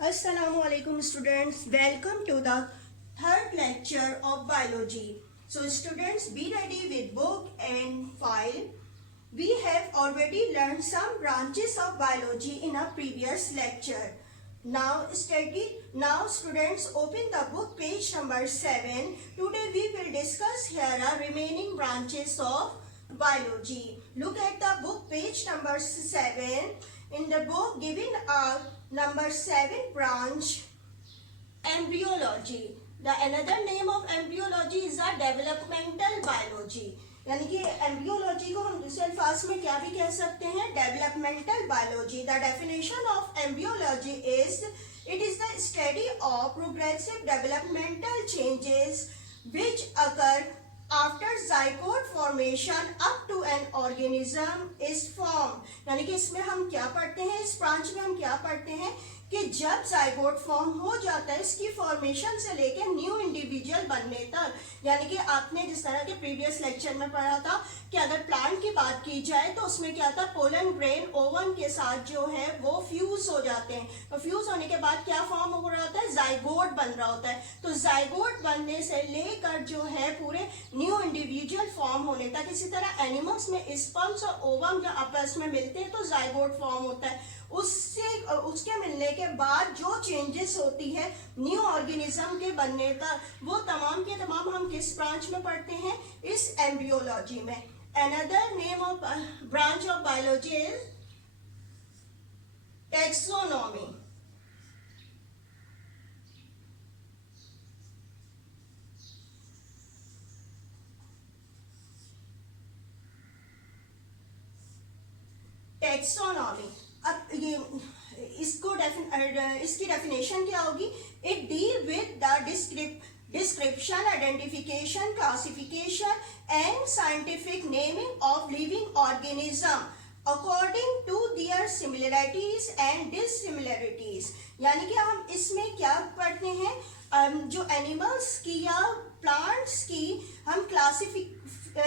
Assalamualaikum students, welcome to the third lecture of biology. So students, be ready with book and file. We have already learned some branches of biology in a previous lecture. Now students, open the book page number 7. Today we will discuss here remaining branches of biology. Look at the book page number 7. In the book given number 7 branch, embryology. The another name of embryology is a developmental biology. यानी कि embryology को हम दूसरे अल्फाज में क्या भी कह सकते हैं, developmental biology. The definition of embryology is it is the study of progressive developmental changes which occur after zygote formation up to an organism is formed. यानी कि इसमें हम क्या पढ़ते हैं, इस ब्रांच में हम क्या पढ़ते हैं कि जब जाइगोट फॉर्म हो जाता है, इसकी फॉर्मेशन से लेकर न्यू इंडिविजुअल बनने तक. यानी कि आपने जिस तरह के प्रीवियस लेक्चर में पढ़ा था कि अगर प्लांट की बात की जाए तो उसमें क्या था, पोलन ग्रेन ओवन के साथ जो है वो फ्यूज हो जाते हैं. तो फ्यूज होने के बाद क्या फॉर्म हो रहा होता है, जाइगोट बन रहा होता है. तो जाइगोट बनने से लेकर जो है पूरे न्यू इंडिविजुअल फॉर्म होने तक. इसी तरह एनिमल्स में स्पर्म्स और ओवम जब आपस में मिलते हैं तो जाइगोट फॉर्म होता है. उसके मिलने के बाद जो चेंजेस होती है न्यू ऑर्गेनिज्म के बनने तक, वो तमाम के तमाम हम किस ब्रांच में पढ़ते हैं, इस एम्ब्रियोलॉजी में. Another name of branch of biology is taxonomy. Taxonomy. अब ये इसकी डेफिनेशन क्या होगी, it deal with the description, identification, classification and scientific naming of living organism according to their similarities and dissimilarities. यानी कि हम इसमें क्या पढ़ते हैं, जो एनिमल्स की या प्लांट्स की हम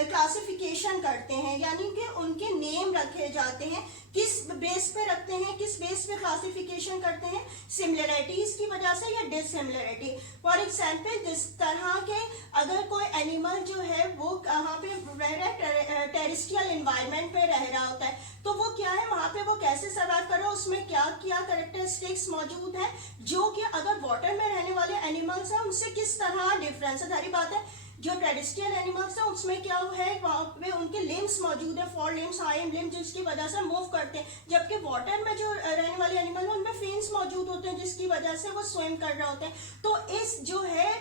क्लासिफिकेशन करते हैं, यानी कि उनके नेम रखे जाते हैं. किस बेस पे रखते हैं, किस बेस पे क्लासिफिकेशन करते हैं, सिमिलरिटीज की वजह से या डिससिमिलरिटी. फॉर एग्जांपल, जिस तरह के अगर कोई एनिमल जो है वो कहाँ पे रह रहा है, टेरेस्ट्रियल एनवायरनमेंट पे रह रहा होता है, तो वो क्या है, वहां पे वो कैसे सर्वाइव कर रहा है, उसमें क्या क्या कैरेक्टरिस्टिक्स मौजूद है जो कि अगर वाटर में रहने वाले एनिमल्स हैं उनसे किस तरह डिफरेंस है. सारी बात है, जो टेरेस्ट्रियल एनिमल्स है उसमें क्या है, वहां पे उनके लिम्स मौजूद है, फोर लिम्स, हाइंड लिम्स, जिसकी वजह से मूव करते हैं. जबकि वाटर में जो रहने वाले एनिमल है उनमें फिन्स मौजूद होते हैं जिसकी वजह से वो स्विम कर रहे होते हैं. तो इस जो है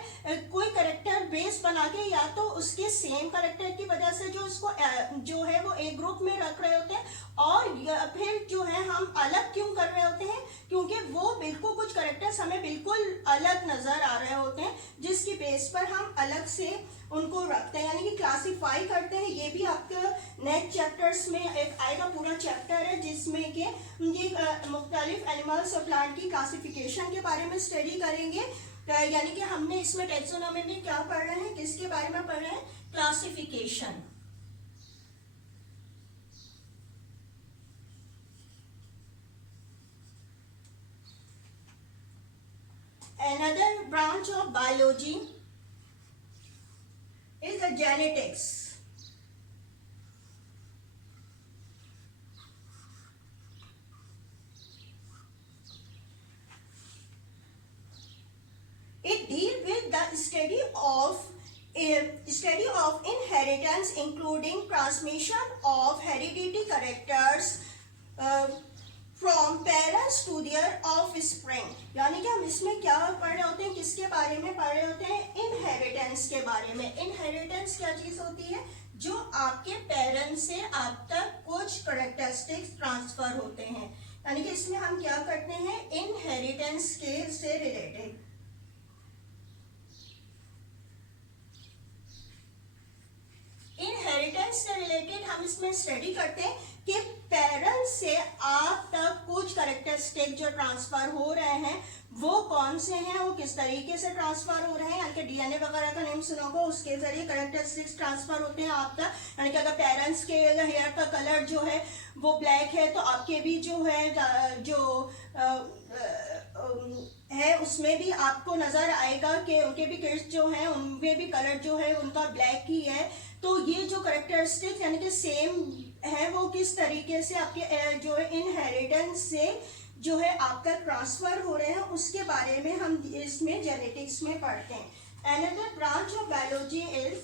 कोई करेक्टर बेस बना के या तो उसके सेम करेक्टर की वजह से जो इसको जो है वो एक ग्रुप में रख रहे होते हैं, और फिर जो है हम अलग क्यों कर रहे होते हैं, क्योंकि वो बिल्कुल कुछ करेक्टर्स हमें बिल्कुल अलग नजर आ रहे होते हैं जिसकी बेस पर हम अलग से उनको रखते हैं, यानी कि क्लासिफाई करते हैं. ये भी आपके नेक्स्ट चैप्टर्स में एक आएगा, पूरा चैप्टर है जिसमें कि ये मुख्तलिफ एनिमल्स और प्लांट की क्लासिफिकेशन के बारे में स्टडी करेंगे. यानी कि हमने इसमें टैक्सोनॉमी में क्या पढ़ रहे हैं, किसके बारे में पढ़ रहे हैं, classification. Another branch of biology is the genetics. It deals with the study of inheritance, including transmission of hereditary characters from parents to their offspring. यानी कि हम इसमें क्या पढ़ रहे होते हैं, किसके बारे में पढ़ रहे होते हैं, इनहेरिटेंस के बारे में. इनहेरिटेंस क्या चीज होती है, जो आपके पेरेंट्स से आप तक कुछ कैरेक्टरिस्टिक्स ट्रांसफर होते हैं. यानी कि इसमें हम क्या करते हैं, इनहेरिटेंस के से रिलेटेड हम इसमें स्टडी करते हैं कि पेरेंट्स से आप तक कुछ कैरेक्टरिस्टिक जो ट्रांसफर हो रहे हैं वो कौन से हैं, वो किस तरीके से ट्रांसफर हो रहे हैं. यानी कि डीएनए वगैरह का नेम सुना होगा, उसके जरिए कैरेक्टरिस्टिक्स ट्रांसफर होते हैं आप तक. यानी कि अगर पेरेंट्स के हेयर का कलर जो है वो ब्लैक है तो आपके भी जो है जो उसमें भी आपको नजर आएगा कि उनके भी किड्स जो हैं उनमें भी कलर जो है उनका ब्लैक ही है। तो ये जो करेक्टरिस्टिक्स यानी कि सेम है वो किस तरीके से आपके जो है इनहेरिटेंस से जो है आपका ट्रांसफर हो रहे हैं उसके बारे में हम इसमें जेनेटिक्स में पढ़ते हैं। Another branch of biology is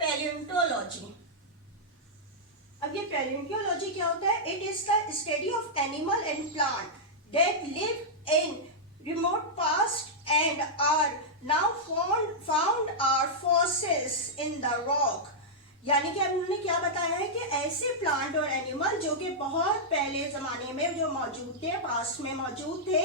paleontology. अब ये पैलियोंटोलॉजी क्या होता है? It is the study of animal and plant that live in remote past and are now found are fossils in the rock. यानी कि उन्होंने क्या बताया है कि ऐसे प्लांट और एनिमल जो कि बहुत पहले जमाने में जो मौजूद थे, पास्ट में मौजूद थे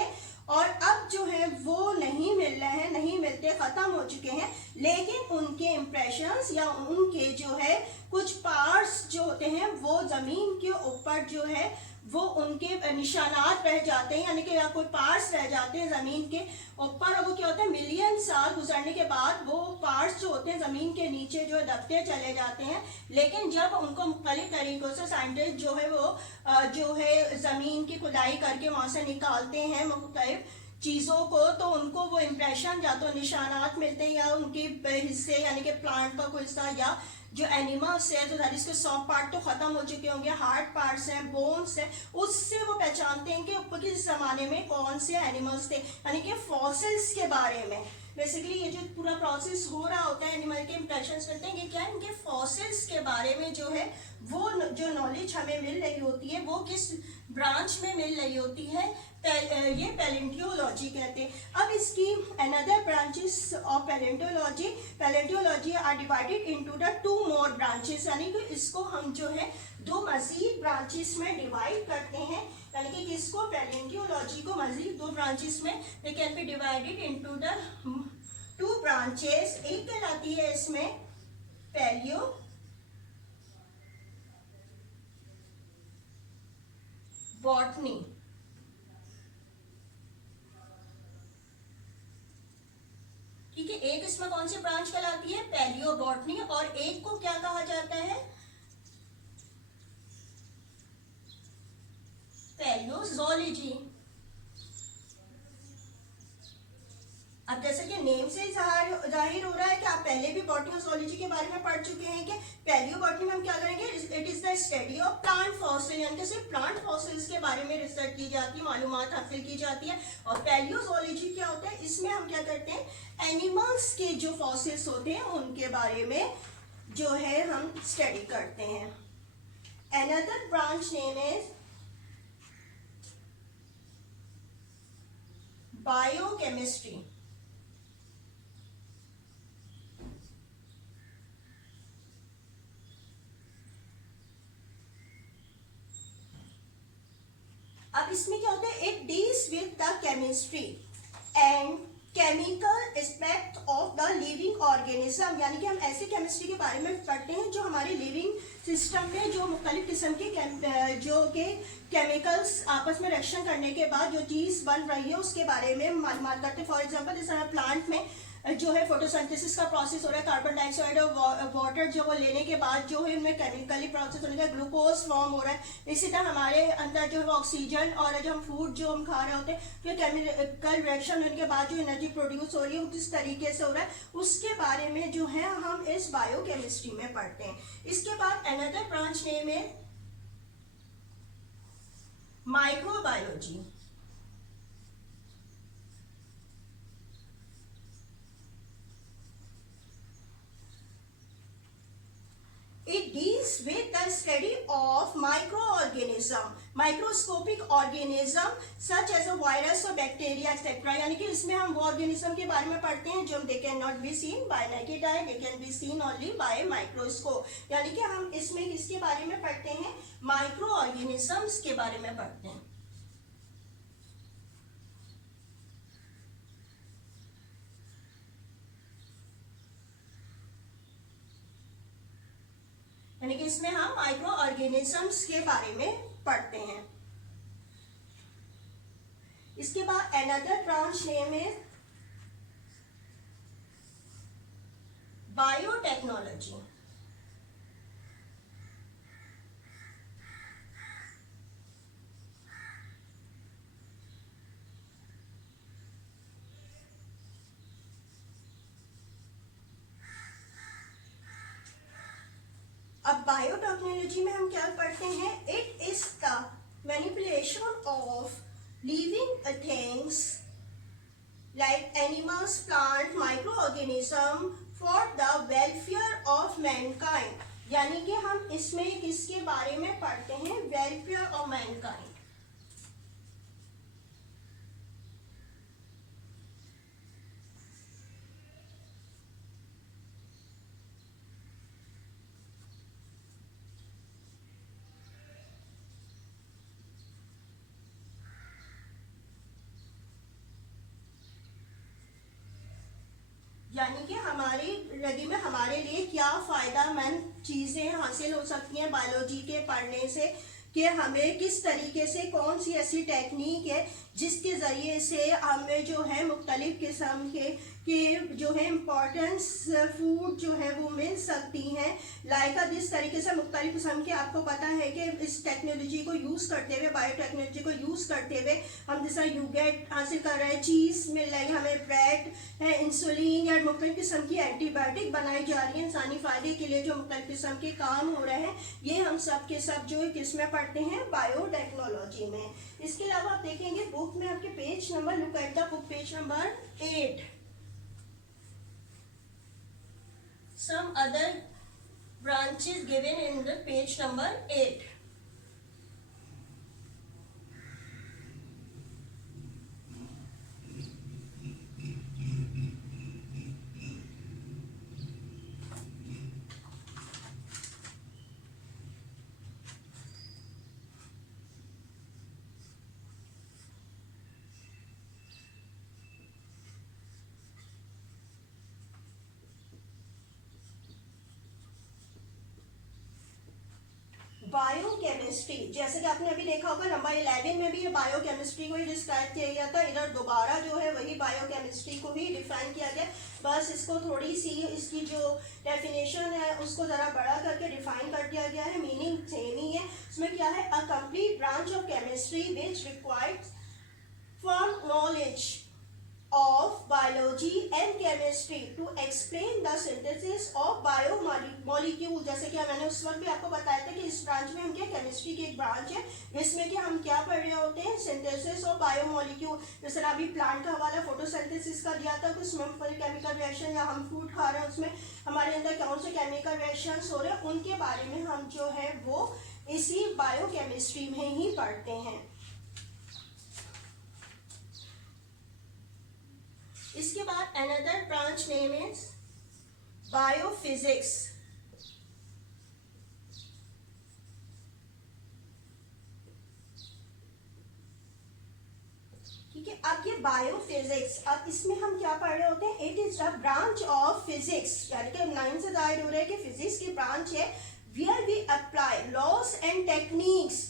और अब जो है वो नहीं मिल रहे हैं, नहीं मिलते, खत्म हो चुके हैं, लेकिन उनके इम्प्रेशंस या उनके जो है कुछ पार्ट्स जो होते हैं वो जमीन के ऊपर जो है वो उनके निशानात रह जाते हैं, यानी कि या कोई पार्ट्स रह जाते हैं जमीन के ऊपर। और वो क्या होता है, मिलियन साल गुजरने के बाद वो पार्ट्स जो होते हैं जमीन के नीचे जो है दबते चले जाते हैं। लेकिन जब उनको मुख्तलिफ तरीकों से साइंटिस्ट जो है वो जो है जमीन की खुदाई करके वहां से निकालते हैं मुख्तलिफ चीजों को, तो उनको वो इम्प्रेशन या तो निशानात मिलते हैं या उनके हिस्से यानी कि प्लांट का कोई हिस्सा या जो एनिमल्स है तो इसके सॉफ्ट पार्ट तो खत्म हो चुके होंगे, हार्ड पार्ट्स हैं, बोन्स हैं, उससे वो पहचानते हैं कि ऊपर के जमाने में कौन से एनिमल्स थे, यानी कि फॉसिल्स के बारे में। बेसिकली ये जो पूरा प्रोसेस हो रहा होता है एनिमल के इंप्रेशंस मिलते हैं, ये क्या है, इनके फॉसिल्स के बारे में जो है वो जो नॉलेज हमें मिल रही होती है वो किस ब्रांच में मिल रही होती है, ये पैलेंटियोलॉजी कहते हैं। अब इसकी another branches of palaeontology are divided into the 2 more branches, यानी कि इसको हम जो है 2 मजीद ब्रांचेस में डिवाइड करते हैं, यानी कि किसको, पैलेंटियोलॉजी को मजीद 2 ब्रांचेस में they can be divided into the 2 branches. एक कहलाती है इसमें पैलियो बॉटनी, ठीक है। एक इसमें कौन सी ब्रांच कहलाती है, पैलियो बॉटनी, और एक को क्या कहा जाता है, पैलियोजोलॉजी। अब जैसे कि नेम से जाहिर हो रहा है कि आप पहले भी बॉटनियोलॉजी के बारे में पढ़ चुके हैं कि पैलियो बॉटनी में हम क्या करेंगे, it is the study of plant fossil, यानी कि सिर्फ प्लांट फॉसिल्स के बारे में रिसर्च की जाती है, मालूमात हासिल की जाती है। और पैलियोजोलॉजी क्या होता है, इसमें हम क्या करते हैं, एनिमल्स के जो फॉसिल्स होते हैं उनके बारे में जो है हम स्टडी करते हैं। Another branch name is biochemistry. अब इसमें क्या होता है, it deals with the chemistry and chemical aspect of the living organism, यानी कि हम ऐसे केमिस्ट्री के बारे में पढ़ते हैं जो हमारे लिविंग सिस्टम में जो मुख्तलिफ किस्म के जो के केमिकल्स आपस में रिएक्शन करने के बाद जो चीज बन रही है उसके बारे में मालूमात करते हैं। फॉर एग्जांपल जैसे प्लांट में जो है फोटोसिंथेसिस का प्रोसेस हो रहा है, कार्बन डाइऑक्साइड और वाटर जो वो लेने के बाद जो है उनमें केमिकली प्रोसेस होने का ग्लूकोज फॉर्म हो रहा है। इसी तरह हमारे अंदर जो है ऑक्सीजन और जो हम फूड जो हम खा रहे होते हैं तो केमिकल रिएक्शन होने के बाद जो एनर्जी प्रोड्यूस हो रही है वो किस तरीके से हो रहा है उसके बारे में जो है हम इस बायोकेमिस्ट्री में पढ़ते हैं। इसके बाद अनदर ब्रांच नेम है microbiology. It deals with the study of microorganism, microscopic organism such as a virus or bacteria etc. यानी कि इसमें हम वो ऑर्गेनिज्म के बारे में पढ़ते हैं जो they cannot be seen by naked eye, they can be seen only by microscope। यानी कि हम इसमें किसके बारे में पढ़ते हैं, माइक्रो ऑर्गेनिजम्स के बारे में पढ़ते हैं। यानी कि इसमें हम माइक्रो ऑर्गेनिजम्स के बारे में पढ़ते हैं। इसके बाद अनदर ब्रांच नेम है बायोटेक्नोलॉजी। अब बायोटेक्नोलॉजी में हम क्या पढ़ते हैं? It is the manipulation of living things like animals, plant, micro organism for the welfare of Mankind. यानी कि हम इसमें किसके बारे में पढ़ते हैं? Welfare of Mankind. यानी कि हमारी जिंदगी में हमारे लिए क्या फायदामंद चीजें हासिल हो सकती हैं बायोलॉजी के पढ़ने से, कि हमें किस तरीके से कौन सी ऐसी टेक्निक है जिसके ज़रिए से हमें जो है मुख्तलिफ किस्म के जो है इम्पोर्टेंस फूड जो है वो मिल सकती हैं। लाइक जिस तरीके से मुख्तलिफ किस्म के, आपको पता है कि इस टेक्नोलॉजी को यूज़ करते हुए, बायोटेक्नोलॉजी को यूज़ करते हुए हम जैसा यूगेट हासिल कर रहे हैं, चीज़ मिल रही है हमें, ब्रेड है, इंसुलिन या मुख्तलिफ किस्म की एंटीबायोटिक बनाई जा रही है इंसानी फ़ायदे के लिए, जो मुख्तलिफ किस्म के काम हो रहे हैं, ये हम सब के सब जो किस में पढ़ते हैं? बायोटेक्नोलॉजी में। इसके अलावा आप देखेंगे बुक में आपके page number, look at the book page number 8। Some other branches given in the page number 8. Biochemistry, जैसे कि आपने अभी देखा होगा नंबर 11 में भी ये बायोकेमिस्ट्री को ही डिस्क्राइब किया गया था, इधर दोबारा जो है वही बायोकेमिस्ट्री को ही डिफाइन किया गया, बस इसको थोड़ी सी इसकी जो डेफिनेशन है उसको ज़रा बड़ा करके डिफाइन कर दिया गया है, मीनिंग सेम ही है। इसमें क्या है? A complete branch of chemistry which requires firm knowledge of biology and chemistry to explain the synthesis of biomolecule। जैसे कि मैंने उस वक्त भी आपको बताया था कि इस ब्रांच में हम क्या, केमिस्ट्री की एक ब्रांच है जिसमें कि हम क्या पढ़ रहे होते हैं? Synthesis of biomolecule. जैसे अभी प्लांट का हवाला फोटोसिंथेसिस का दिया था, कुछ केमिकल रिएक्शन, या हम फूड खा रहे हैं उसमें हमारे अंदर कौन से केमिकल रिएक्शंस हो रहे हैं, उनके बारे में हम जो है वो इसी बायोकेमिस्ट्री में ही पढ़ते हैं। इसके बाद another branch name is biophysics. ठीक है, अब ये बायोफिजिक्स, अब इसमें हम क्या पढ़ रहे होते हैं? It is a branch of physics, यानी कि लाइन से जाहिर हो रहा है कि फिजिक्स की ब्रांच है, where we apply laws and techniques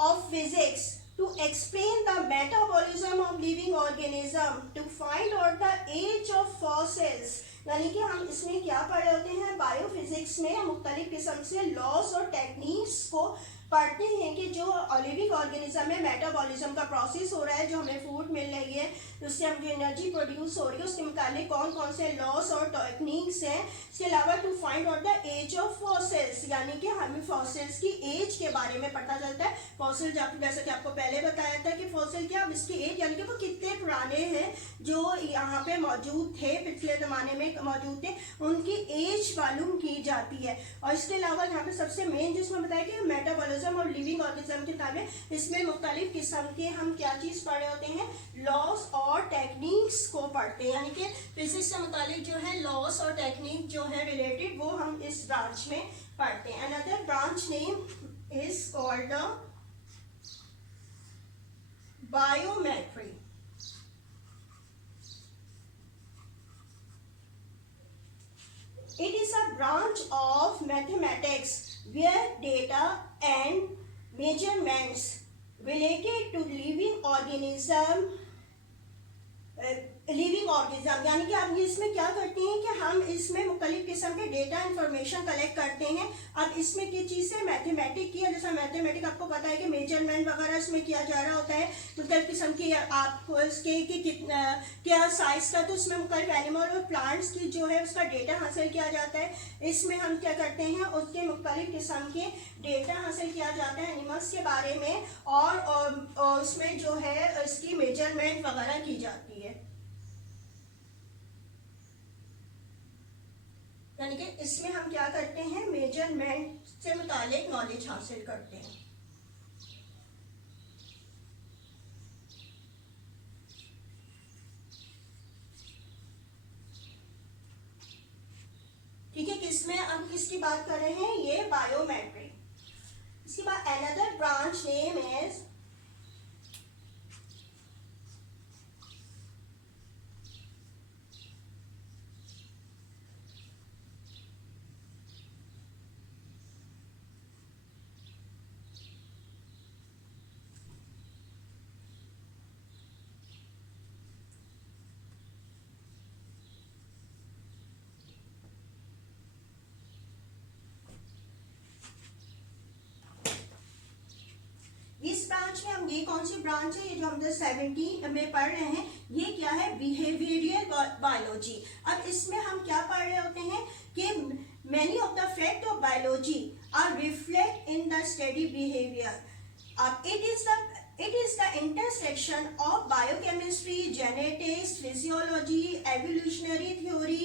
of physics to explain the metabolism of living organism, to find out the age of fossils। यानी कि हम इसमें क्या पढ़े होते हैं? बायोफिजिक्स में मुख्तलिफ किस्म से लॉस और टेक्निक्स को पढ़ते हैं कि जो लिविंग ऑर्गेनिज्म में मेटाबॉलिज्म का प्रोसेस हो रहा है, जो हमें फूड मिल रही है, उससे हम जो एनर्जी प्रोड्यूस हो रही है, उसके मुताबिक कौन कौन से लॉस और टेक्निक्स हैं। इसके अलावा to find out the age of fossils, यानी कि हमें फॉसिल्स की एज के बारे में पता चलता है। फॉसिल जैसे कि आपको पहले बताया था कि फॉसिल क्या, इसकी एज यानी कि वो कितने पुराने हैं जो यहाँ पे मौजूद थे, पिछले ज़माने में मौजूद थे, उनकी एज मालूम की जाती है। और इसके अलावा यहाँ पे सबसे मेन जिसमें बताया कि मेटाबॉलिज्म और लिविंग ऑर्गेनिज्म के ताबे इसमें मुख्तलिफ किस्म के हम क्या चीज़ पढ़े होते हैं? लॉस और टेक्निक्स को पढ़ते हैं, यानी कि फिजिक्स से मुतालिक जो है लॉस और टेक्निक जो है रिलेटेड, वो हम इस ब्रांच में पढ़ते हैं। Another branch name is called biometry. It is a branch of mathematics where data and measurements related to living organism, यानी कि हम इसमें क्या करते हैं कि हम इसमें मुख्तलिफ किस्म के डेटा इंफॉर्मेशन कलेक्ट करते हैं। अब इसमें किस चीज़ से, मैथमेटिक की, जैसा मैथमेटिक आपको पता है कि मेजरमेंट वगैरह इसमें किया जा रहा होता है, मुख्तलिफ किस्म की आपको इसके कि कितना क्या साइज का, तो उसमें मुख्तलिफ एनिमल और प्लांट्स की जो है उसका डेटा हासिल किया जाता है। इसमें हम क्या करते हैं, उसके मुख्तलिफ किस्म के डेटा हासिल किया जाता है एनिमल्स के बारे में, और उसमें जो है इसकी मेजरमेंट वगैरह की जाती है। यानी कि इसमें हम क्या करते हैं, मेजरमेंट से मुतालिक नॉलेज हासिल करते हैं। ठीक है, किसमें हम किसकी बात कर रहे हैं, ये बायोमेट्री। इसके बाद अनदर ब्रांच नेम इज इस ब्रांच में हम, ये कौन सी ब्रांच है, ये जो हम 17 में पढ़ रहे हैं, ये क्या है, बिहेवियरल बायोलॉजी। अब इसमें हम क्या पढ़ रहे होते हैं कि many of the fact of biology are reflect in the study behaviour. अब it is the intersection of biochemistry, genetics, physiology, evolutionary theory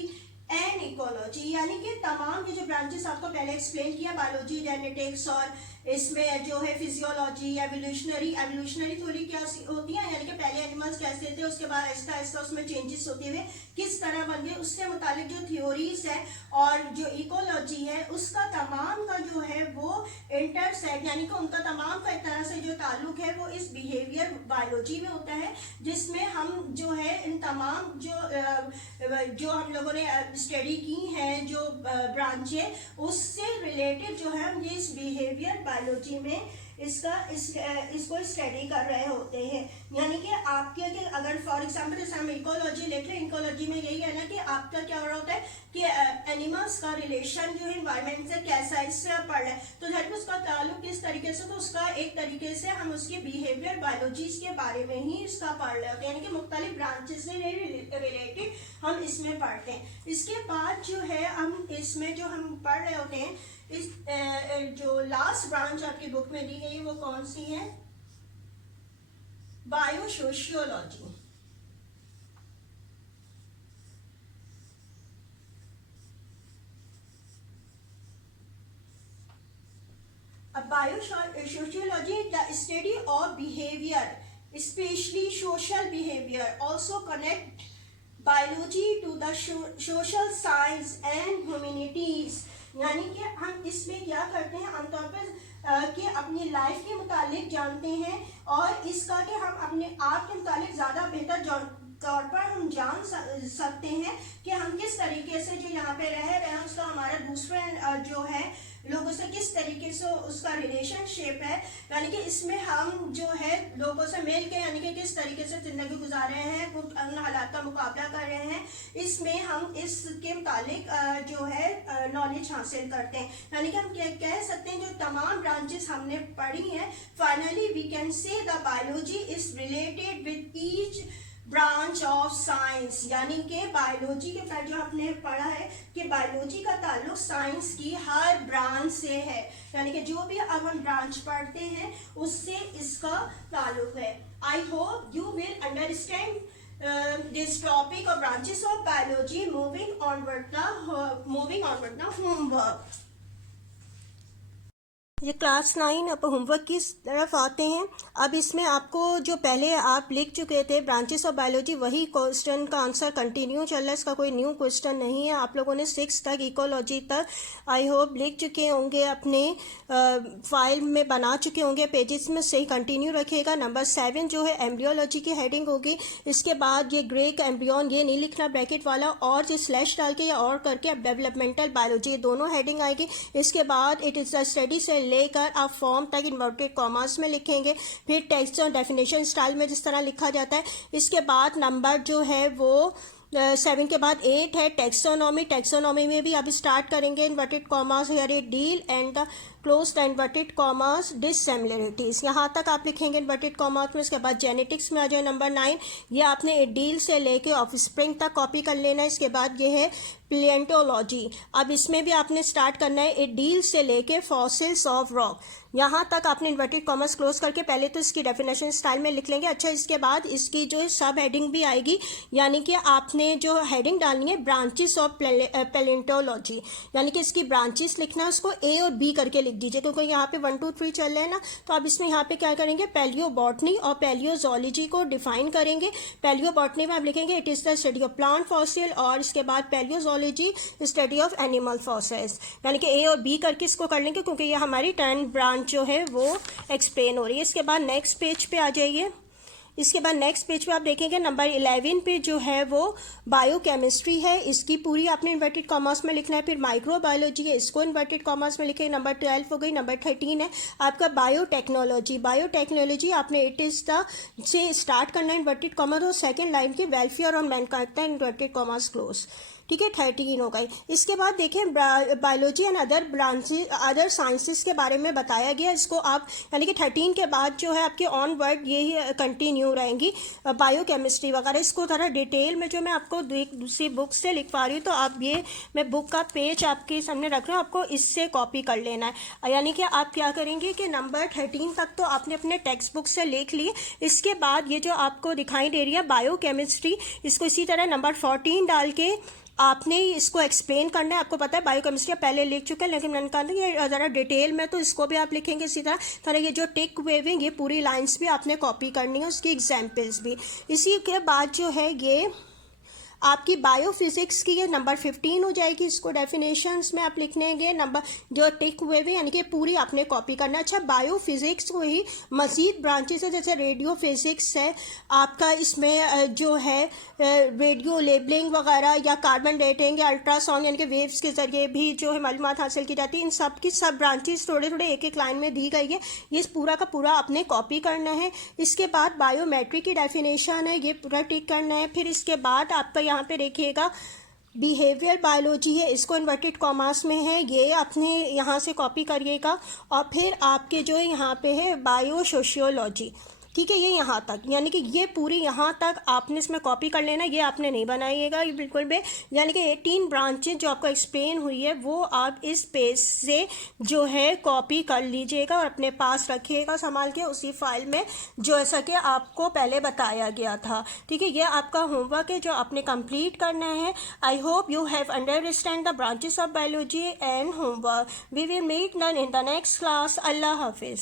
and ecology. यानी कि तमाम ये जो ब्रांचेस आपको पहले एक्सप्लेन किया, बायोलॉजी, जेनेटिक्स और इसमें जो है फिजियोलॉजी, एवोल्यूशनरी थ्योरी क्या होती है, यानी कि पहले एनिमल्स कैसे थे, उसके बाद आहिस्ता आहिस्ता उसमें चेंजेस होते हुए किस तरह बन गए, उससे मुतालिक जो थ्योरीज है, और जो इकोलॉजी है उसका तमाम का जो है वो इंटरसेक्ट, यानी कि उनका तमाम का एक तरह से जो ताल्लुक है वो इस बिहेवियर बायोलॉजी में होता है, जिसमें हम जो है इन तमाम जो हम लोगों ने स्टडी की हैं जो ब्रांचें, उससे रिलेटेड जो है हम ये इस बिहेवियर बायोलॉजी में इसको स्टडी कर रहे होते हैं। यानी कि आपके अगर फॉर एग्जांपल जैसे हम इकोलॉजी लेते हैं, इकोलॉजी में यही है ना कि आपका क्या हो रहा होता है कि एनिमल्स का रिलेशन जो है एनवायरनमेंट से कैसा है, इससे पढ़ रहे हैं, तो जब उसका ताल्लुक किस तरीके से, तो उसका एक तरीके से हम उसके बिहेवियर बायोलॉजीज के बारे में ही इसका पढ़ रहे होते हैं, यानी कि मुख्तलिफ ब्रांचेस से रिलेटेड हम इसमें पढ़ते हैं। इसके बाद जो है हम इसमें जो हम पढ़ रहे होते हैं, इस जो लास्ट ब्रांच आपकी बुक में दी गई वो कौन सी है, बायोसोशियोलॉजी। अब biosociology the study of behaviour, specially social behaviour, also connect biology to the social science and humanities. यानी कि हम इसमें क्या करते हैं, आमतौर पर कि अपनी लाइफ के मुतालिक जानते हैं, और इसका कि हम अपने आप के मुतालिक ज़्यादा बेहतर तौर पर हम जान सकते हैं कि हम किस तरीके से जो यहाँ पे रह रहे हैं उसका हमारा दूसरे जो है लोगों से किस तरीके से उसका रिलेशनशिप है, यानी कि इसमें हम जो है लोगों से मिल के यानी कि किस तरीके से ज़िंदगी गुजार रहे हैं, उन हालात का मुकाबला कर रहे हैं, इसमें हम इसके मुतालिक जो है नॉलेज हासिल करते हैं। यानी कि हम कह सकते हैं जो तमाम ब्रांचेस हमने पढ़ी हैं, finally we can say the biology is related with each branch of science. यानी कि बायोलॉजी के साथ जो आपने पढ़ा है कि बायोलॉजी का ताल्लुक साइंस की हर ब्रांच से है, यानी कि जो भी अब हम ब्रांच पढ़ते हैं उससे इसका ताल्लुक है। I hope you will understand this topic of branches of biology. Moving onward the homework. ये क्लास 9 अब होमवर्क की तरफ आते हैं। अब इसमें आपको जो पहले आप लिख चुके थे ब्रांचेस ऑफ बायोलॉजी, वही क्वेश्चन का आंसर कंटिन्यू चल रहा है, इसका कोई न्यू क्वेश्चन नहीं है। आप लोगों ने 6 तक इकोलॉजी तक आई होप लिख चुके होंगे, अपने फाइल में बना चुके होंगे, पेजेस में सही कंटिन्यू रखिएगा। नंबर 7 जो है एम्ब्रियोलॉजी की हेडिंग होगी, इसके बाद ये ग्रेक एम्ब्रियन, ये नहीं लिखना ब्रैकेट वाला, और जो स्लैश डाल के या और करके अब डेवलपमेंटल बायोलॉजी, ये दोनों हेडिंग आएगी। इसके बाद इट इज़ अ स्टडी से लेकर आप फॉर्म तक इन्वर्टेड कॉमर्स में लिखेंगे, फिर टेक्स्ट और डेफिनेशन स्टाइल में जिस तरह लिखा जाता है। इसके बाद नंबर जो है वो 7 के बाद 8 है टेक्सोनॉमी। टेक्सोनॉमी में भी आप स्टार्ट करेंगे inverted commas here a deal and the close the inverted commas dissimilarities, यहाँ तक आप लिखेंगे इन्वर्टेड कॉमास में। उसके बाद जेनेटिक्स में आ जाए नंबर 9, ये आपने ए डील से लेके ऑफस्प्रिंग तक कॉपी कर लेना है। इसके बाद ये है प्लेंटोलॉजी, अब इसमें भी आपने स्टार्ट करना है ए डील से लेके फॉसिल्स ऑफ रॉक, यहाँ तक आपने इन्वर्टेड कॉमर्स क्लोज करके पहले तो इसकी डेफिनेशन स्टाइल में लिख लेंगे। अच्छा, इसके बाद इसकी जो सब हेडिंग भी आएगी, यानी कि आपने जो हेडिंग डालनी है ब्रांचेस ऑफ पैलेंटोलॉजी, यानी कि इसकी ब्रांचेस लिखना है, उसको ए और बी करके लिख दीजिए, क्योंकि यहाँ पे 1 2 3 चल रहे हैं ना। तो अब इसमें यहाँ पे क्या करेंगे, पैलियोबॉटनी और पैलियोजोलॉजी को डिफाइन करेंगे। पैलियोबॉटनी में आप लिखेंगे it is the study of plant fossil, और इसके बाद पैलियोजोलॉजी स्टडी ऑफ एनिमल फॉसिल्स, यानी कि ए और बी करके इसको कर लेंगे, क्योंकि ये हमारी 10 ब्रांच जो है वो एक्सप्लेन हो रही है। इसके बाद नेक्स्ट पेज पे आ जाइए। इसके बाद नेक्स्ट पेज पे आप देखेंगे नंबर 11 पे जो है वो बायोकेमिस्ट्री है, इसकी पूरी आपने इन्वर्टेड कॉमर्स में लिखना है। फिर माइक्रोबायोलॉजी है, इसको इन्वर्टेड कॉमर्स में लिखे। नंबर 12 हो गई। नंबर 13 है आपका बायोटेक्नोलॉजी। बायोटेक्नोलॉजी आपने इट इज द से स्टार्ट करना है इन्वर्टेड कॉमर्स, और सेकेंड लाइन की वेलफेयर और मैनकाइंड इन्वर्टेड कॉमर्स क्लोज, ठीक है। 13 हो गई। इसके बाद देखें biology and other branches other sciences के बारे में बताया गया। इसको आप यानी कि 13 के बाद जो है आपके ऑन वर्ड ये कंटिन्यू रहेंगी बायोकेमिस्ट्री वगैरह। इसको थोड़ा डिटेल में जो मैं आपको दूसरी बुक से लिखवा रही हूँ, तो आप ये मैं बुक का पेज आपके सामने रख रहा हूँ, आपको इससे कॉपी कर लेना है। यानी कि आप क्या करेंगे कि नंबर 13 तक तो आपने अपने टेक्स्ट बुक से लिख लिए। इसके बाद ये जो आपको दिखाई दे रही है बायोकेमिस्ट्री, इसको इसी तरह नंबर 14 डाल के आपने इसको एक्सप्लेन करना है। आपको पता है बायोकेमिस्ट्री पहले लिख चुके हैं, लेकिन मैंने कहा था ये ज़रा डिटेल में, तो इसको भी आप लिखेंगे इसी तरह ये जो टिक वेविंग, ये पूरी लाइंस भी आपने कॉपी करनी है, उसकी एग्जाम्पल्स भी। इसी के बाद जो है ये आपकी बायोफिजिक्स की ये नंबर 15 हो जाएगी। इसको डेफिनेशंस में आप लिखनेंगे नंबर जो टिक हुए हुए, यानी कि पूरी आपने कॉपी करना। अच्छा, बायोफिजिक्स को ही मजीद ब्रांचेस है, जैसे रेडियो फिजिक्स है आपका, इसमें जो है रेडियो लेबलिंग वगैरह या कार्बन डेटिंग या अल्ट्रासाउंड यानी कि वेव्स के जरिए भी जो है मालूमात हासिल की जाती है। इन सब की सब ब्रांचेस थोड़े थोड़े एक एक लाइन में दी गई है, ये पूरा का पूरा आपने कॉपी करना है। इसके बाद बायोमेट्रिक की डेफिनेशन है, ये पूरा टिक करना है। फिर इसके बाद आपका यहाँ पे देखिएगा बिहेवियर बायोलॉजी है, इसको इन्वर्टेड कॉमर्स में है, ये आपने यहाँ से कॉपी करिएगा। और फिर आपके जो यहाँ पे है बायो सोशियोलॉजी, ठीक है, ये यहाँ तक, यानी कि ये पूरी यहाँ तक आपने इसमें कॉपी कर लेना। ये आपने नहीं बनाइएगा ये बिल्कुल भी, यानी कि 18 ब्रांचेज जो आपको एक्सप्लेन हुई है वो आप इस पेज से जो है कॉपी कर लीजिएगा और अपने पास रखिएगा संभाल के उसी फाइल में, जो ऐसा कि आपको पहले बताया गया था, ठीक है। ये आपका होमवर्क है जो आपने कंप्लीट करना है। I hope you have understand the branches of biology and homework. We will meet in the next class. अल्लाह हाफिज़।